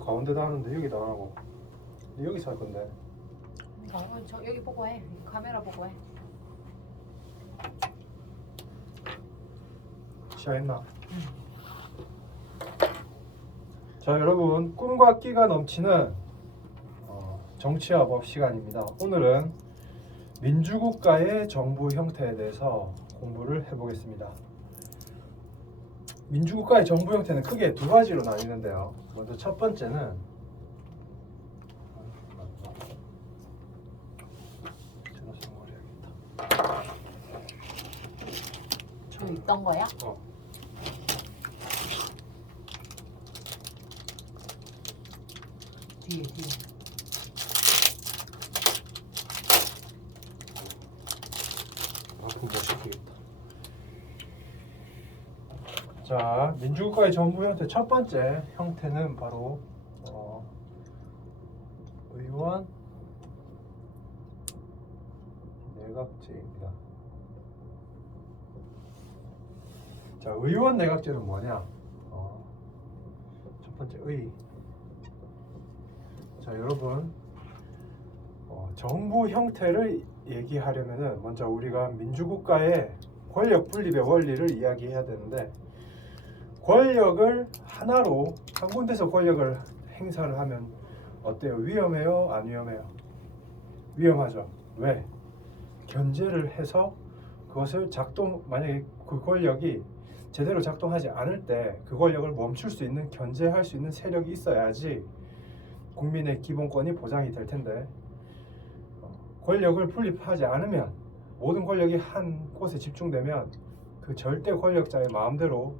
가운데다 하는데 여기다 안 하고 여기서 할 건데. 저 여기 보고 해. 카메라 보고 해. 시작했나? 자, 여러분, 꿈과 끼가 넘치는 정치와 법 시간입니다. 오늘은 민주국가의 정부 형태에 대해서 공부를 해보겠습니다. 민주국가의 정부 형태는 크게 두 가지로 나뉘는데요. 먼저 첫 번째는 여기 있던 거야? 뒤에. 앞으로 못 시키겠다. 자, 민주국가의 정부 형태 첫 번째 형태는 바로 의원 내각제입니다. 자, 의원 내각제는 뭐냐? 첫 번째 의. 자, 여러분, 정부 형태를 얘기하려면은 먼저 우리가 민주국가의 권력 분립의 원리를 이야기해야 되는데, 권력을 하나로 한 군데서 권력을 행사를 하면 어때요? 위험해요? 안 위험해요? 위험하죠. 왜? 견제를 해서 그것을 만약에 그 권력이 제대로 작동하지 않을 때 그 권력을 멈출 수 있는, 견제할 수 있는 세력이 있어야지 국민의 기본권이 보장이 될 텐데, 권력을 분립하지 않으면, 모든 권력이 한 곳에 집중되면 그 절대 권력자의 마음대로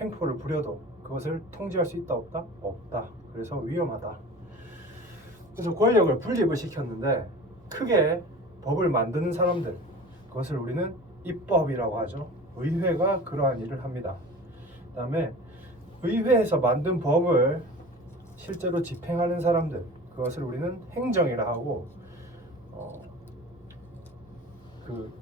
횡포를 부려도 그것을 통제할 수 있다 없다? 없다. 그래서 위험하다. 그래서 권력을 분립을 시켰는데, 크게 법을 만드는 사람들, 그것을 우리는 입법이라고 하죠. 의회가 그러한 일을 합니다. 그 다음에 의회에서 만든 법을 실제로 집행하는 사람들, 그것을 우리는 행정이라 하고, 그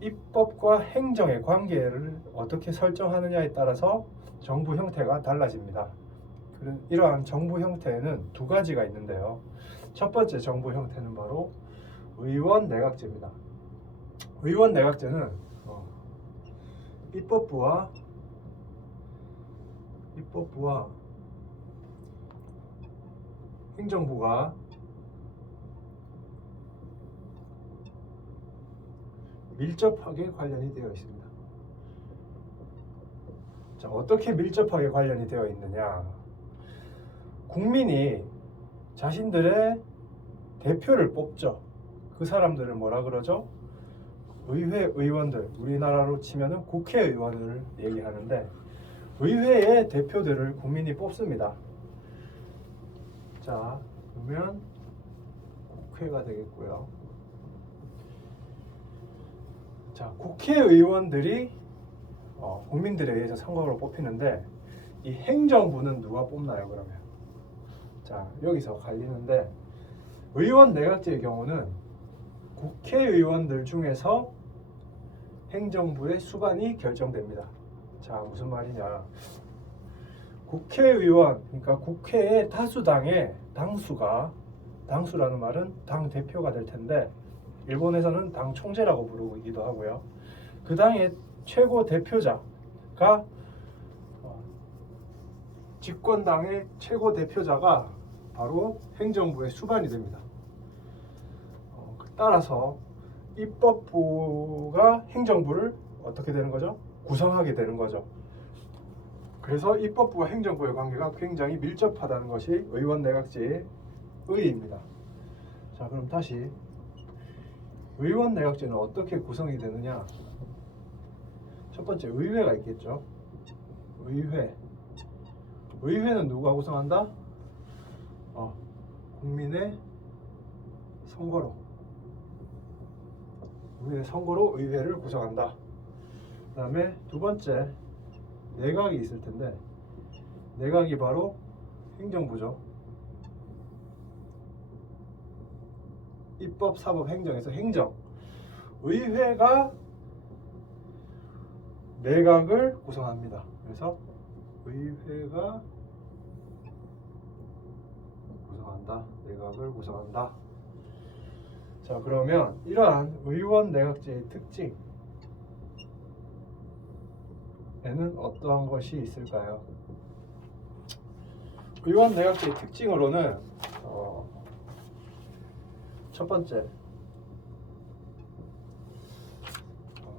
입법과 행정의 관계를 어떻게 설정하느냐에 따라서 정부 형태가 달라집니다. 이러한 정부 형태에는 두 가지가 있는데요. 첫 번째 정부 형태는 바로 의원 내각제입니다. 의원 내각제는 입법부와 행정부가 밀접하게 관련이 되어 있습니다. 자, 어떻게 밀접하게 관련이 되어 있느냐? 국민이 자신들의 대표를 뽑죠. 그 사람들을 뭐라 그러죠? 의회 의원들, 우리나라로 치면은 국회의원을 얘기하는데, 의회의 대표들을 국민이 뽑습니다. 자, 그러면 국회가 되겠고요. 자, 국회의원들이 국민들에 의해서 선거로 뽑히는데, 이 행정부는 누가 뽑나요, 그러면? 자, 여기서 갈리는데, 의원 내각제의 경우는 국회의원들 중에서 행정부의 수반이 결정됩니다. 자, 무슨 말이냐? 국회의원, 그러니까 국회의 다수당의 당수라는 말은 당 대표가 될 텐데, 일본에서는 당 총재라고 부르기도 하고요. 그 당의 최고 대표자가 집권당의 최고 대표자가 바로 행정부의 수반이 됩니다. 따라서 입법부가 행정부를 어떻게 되는 거죠? 구성하게 되는 거죠. 그래서 입법부와 행정부의 관계가 굉장히 밀접하다는 것이 의원 내각제의 의의입니다. 자, 그럼 다시 의원 내각제는 어떻게 구성이 되느냐? 첫 번째 의회가 있겠죠. 의회는 누가 구성한다? 국민의 선거로 의회를 구성한다. 그 다음에 두 번째 내각이 있을 텐데, 내각이 바로 행정부죠. 입법, 사법, 행정에서 행정. 의회가 내각을 구성합니다. 그래서 의회가 구성한다. 내각을 구성한다. 자, 그러면 이러한 의원 내각제의 특징에는 어떠한 것이 있을까요? 의원 내각제의 특징으로는 첫 번째,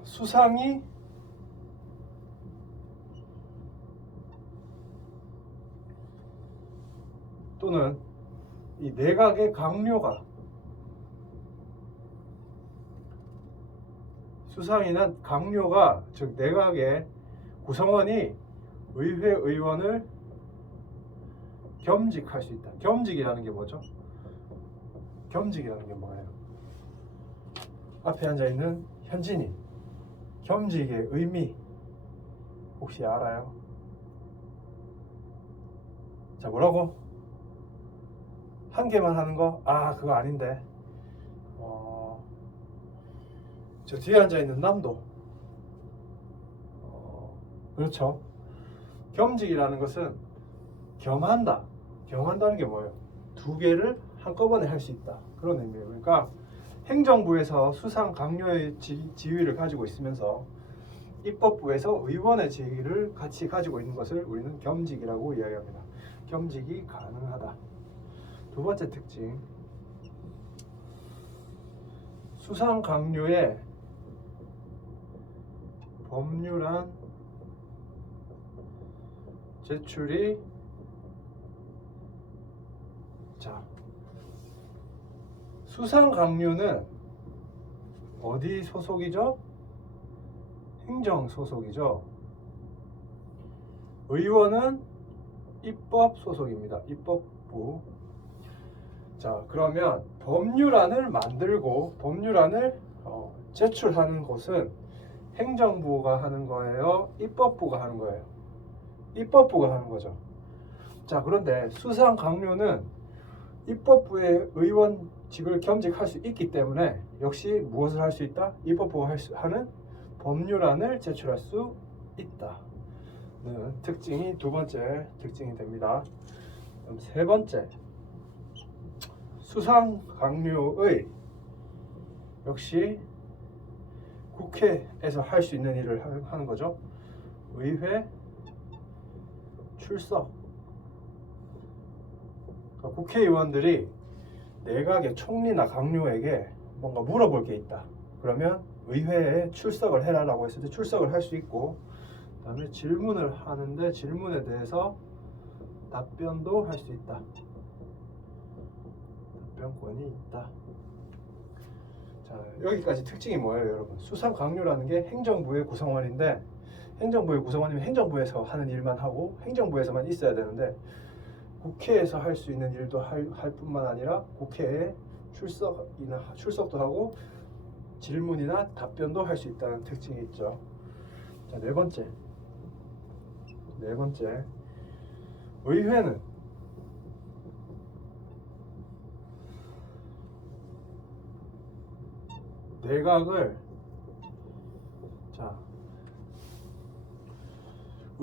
수상이 또는 이 내각의 강요가 수상이나 강요가 즉 내각의 구성원이 의회 의원을 겸직할 수 있다. 겸직이라는 게 뭐죠? 겸직이라는 게 뭐예요? 앞에 앉아 있는 현진이 겸직의 의미 혹시 알아요? 자, 뭐라고? 한 개만 하는 거? 아, 그거 아닌데. 저 뒤에 앉아 있는 남도. 그렇죠. 겸직이라는 것은 겸한다. 겸한다는 게 뭐예요? 두 개를 한꺼번에 할 수 있다. 그런 의미예요. 그러니까 행정부에서 수상 강요의 지위를 가지고 있으면서 입법부에서 의원의 지위를 같이 가지고 있는 것을 우리는 겸직이라고 이야기합니다. 겸직이 가능하다. 두 번째 특징, 수상 강요의 법률안 제출이 자, 수상 강요는 어디 소속이죠? 행정 소속이죠. 의원은 입법 소속입니다. 입법부. 자, 그러면 법률안을 만들고 법률안을 제출하는 것은 행정부가 하는 거예요? 입법부가 하는 거예요? 입법부가 하는 거죠. 자, 그런데 수상 강요는 입법부의 의원직을 겸직할 수 있기 때문에 역시 무엇을 할 수 있다? 입법부가 하는 법률안을 제출할 수 있다는 특징이 두 번째 특징이 됩니다. 그럼 세 번째, 수상 강요의 역시 국회에서 할 수 있는 일을 하는 거죠. 의회 출석. 그러니까 국회의원들이 내각의 총리나 강요에게 뭔가 물어볼 게 있다. 그러면 의회에 출석을 해라라고 했을 때 출석을 할 수 있고, 그다음에 질문을 하는데 질문에 대해서 답변도 할 수 있다. 답변권이 있다. 자, 여기까지 특징이 뭐예요, 여러분? 수상 강요라는 게 행정부의 구성원인데, 행정부의 구성원이면 행정부에서 하는 일만 하고 행정부에서만 있어야 되는데, 국회에서 할 수 있는 일도 할 뿐만 아니라 국회에 출석도 하고 질문이나 답변도 할 수 있다는 특징이 있죠. 자, 네 번째, 의회는 내각을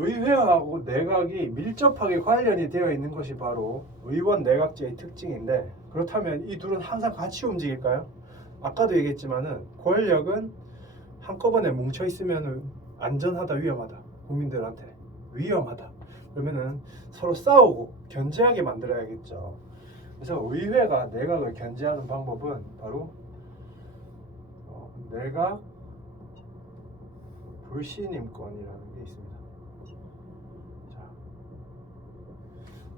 의회하고 내각이 밀접하게 관련이 되어 있는 것이 바로 의원 내각제의 특징인데, 그렇다면 이 둘은 항상 같이 움직일까요? 아까도 얘기했지만은 권력은 한꺼번에 뭉쳐 있으면 안전하다, 위험하다, 국민들한테 위험하다. 그러면은 서로 싸우고 견제하게 만들어야겠죠. 그래서 의회가 내각을 견제하는 방법은 바로 내각 불신임권이라는 게 있습니다.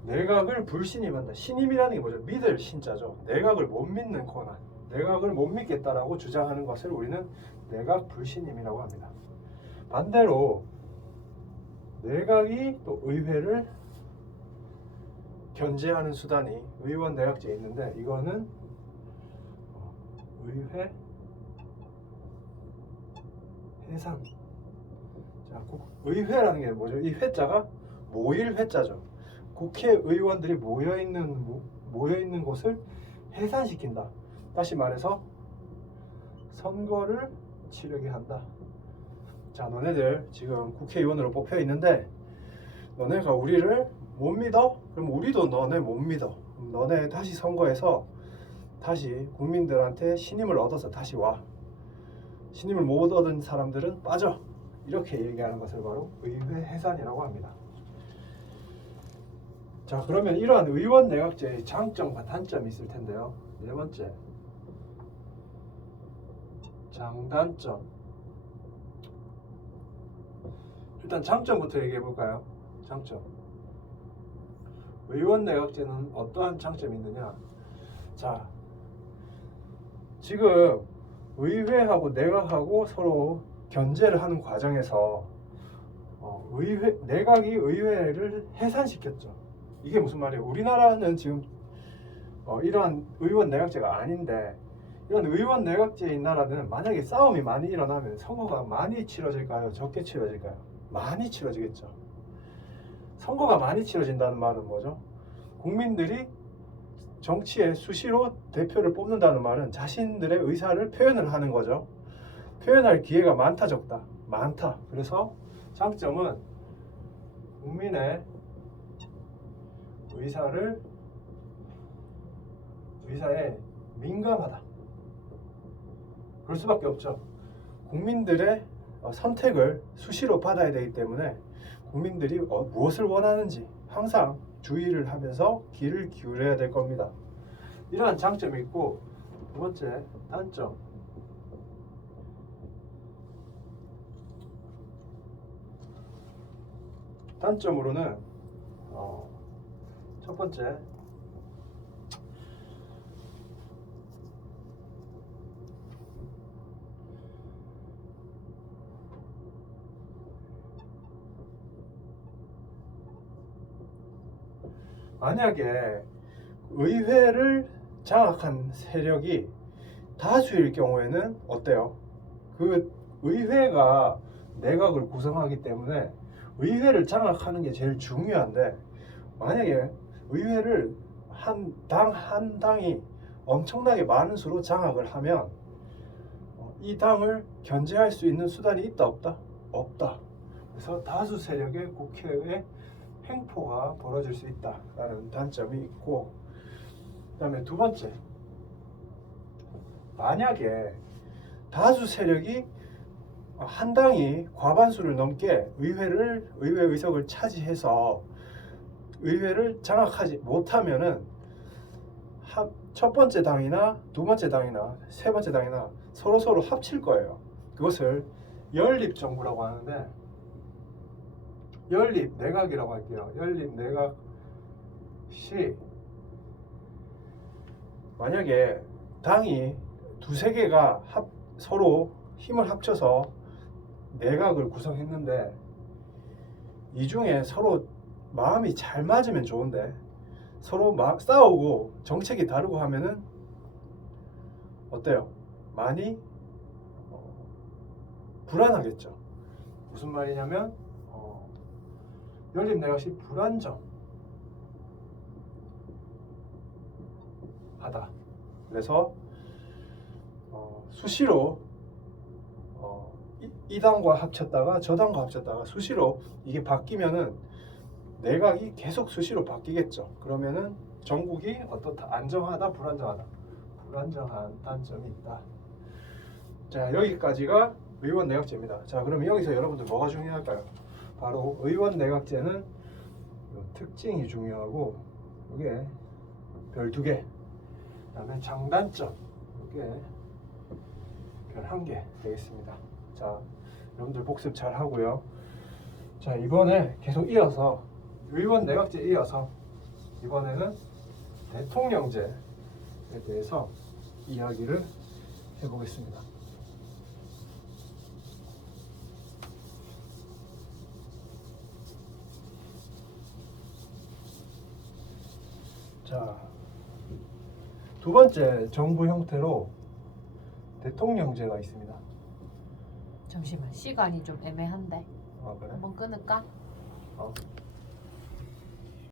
내각을 불신임한다. 신임이라는 게 뭐죠? 믿을 신자죠. 내각을 못 믿는 권한, 내각을 못 믿겠다라고 주장하는 것을 우리는 내각 불신임이라고 합니다. 반대로 내각이 또 의회를 견제하는 수단이 의원 내각제에 있는데, 이거는 의회 해산. 자, 의회라는 게 뭐죠? 이 회자가 모일 회자죠. 국회의원들이 모여 있는 곳을 해산시킨다. 다시 말해서 선거를 치르게 한다. 자, 너네들 지금 국회의원으로 뽑혀 있는데 너네가 우리를 못 믿어? 그럼 우리도 너네 못 믿어. 너네 다시 선거해서 다시 국민들한테 신임을 얻어서 다시 와. 신임을 못 얻은 사람들은 빠져. 이렇게 얘기하는 것을 바로 의회 해산이라고 합니다. 자, 그러면 이러한 의원 내각제의 장점과 단점이 있을 텐데요. 네 번째, 장단점. 일단 장점부터 얘기해 볼까요? 장점. 의원 내각제는 어떠한 장점이 있느냐? 자, 지금 의회하고 내각하고 서로 견제를 하는 과정에서 내각이 의회를 해산시켰죠. 이게 무슨 말이에요? 우리나라는 지금 이러한 의원 내각제가 아닌데, 이런 의원 내각제인 나라는 만약에 싸움이 많이 일어나면 선거가 많이 치러질까요? 적게 치러질까요? 많이 치러지겠죠. 선거가 많이 치러진다는 말은 뭐죠? 국민들이 정치에 수시로 대표를 뽑는다는 말은 자신들의 의사를 표현을 하는 거죠. 표현할 기회가 많다, 적다? 많다. 그래서 장점은 국민의 의사에 민감하다. 그럴 수밖에 없죠. 국민들의 선택을 수시로 받아야 되기 때문에 국민들이 무엇을 원하는지 항상 주의를 하면서 귀를 기울여야 될 겁니다. 이러한 장점이 있고, 두 번째 단점. 단점으로는 첫 번째, 만약에 의회를 장악한 세력이 다수일 경우에는 어때요? 그 의회가 내각을 구성하기 때문에 의회를 장악하는 게 제일 중요한데, 만약에 의회를 한 당이 엄청나게 많은 수로 장악을 하면 이 당을 견제할 수 있는 수단이 있다, 없다? 없다. 그래서 다수 세력의 국회의 횡포가 벌어질 수 있다라는 단점이 있고, 그다음에 두 번째, 만약에 다수 세력이 한 당이 과반수를 넘게 의회 의석을 차지해서 의회를 장악하지 못하면은 첫 번째 당이나 두 번째 당이나 세 번째 당이나 서로 합칠 거예요. 그것을 연립 정부라고 하는데, 연립 내각이라고 할게요. 연립 내각 시 만약에 당이 두세 개가 서로 힘을 합쳐서 내각을 구성했는데, 이 중에 서로 마음이 잘 맞으면 좋은데 서로 싸우고 정책이 다르고 하면은 어때요? 많이 불안하겠죠. 무슨 말이냐면 연립 내각이 불안정하다. 그래서 수시로 이 당과 합쳤다가 저 당과 합쳤다가 수시로 이게 바뀌면은 내각이 계속 수시로 바뀌겠죠. 그러면은 전국이 어떻다? 안정하다, 불안정하다? 불안정한 단점이 있다. 자, 여기까지가 의원 내각제입니다. 자, 그럼 여기서 여러분들 뭐가 중요할까요? 바로 의원 내각제는 특징이 중요하고, 이게 별 2개, 그다음에 장단점, 이게 별 1개 되겠습니다. 자, 여러분들 복습 잘 하고요. 자, 이번에 계속 이어서 의원 내각제 이어서 이번에는 대통령제에 대해서 이야기를 해보겠습니다. 자, 두 번째 정부 형태로 대통령제가 있습니다. 잠시만, 시간이 좀 애매한데 그래? 한번 끊을까? 어.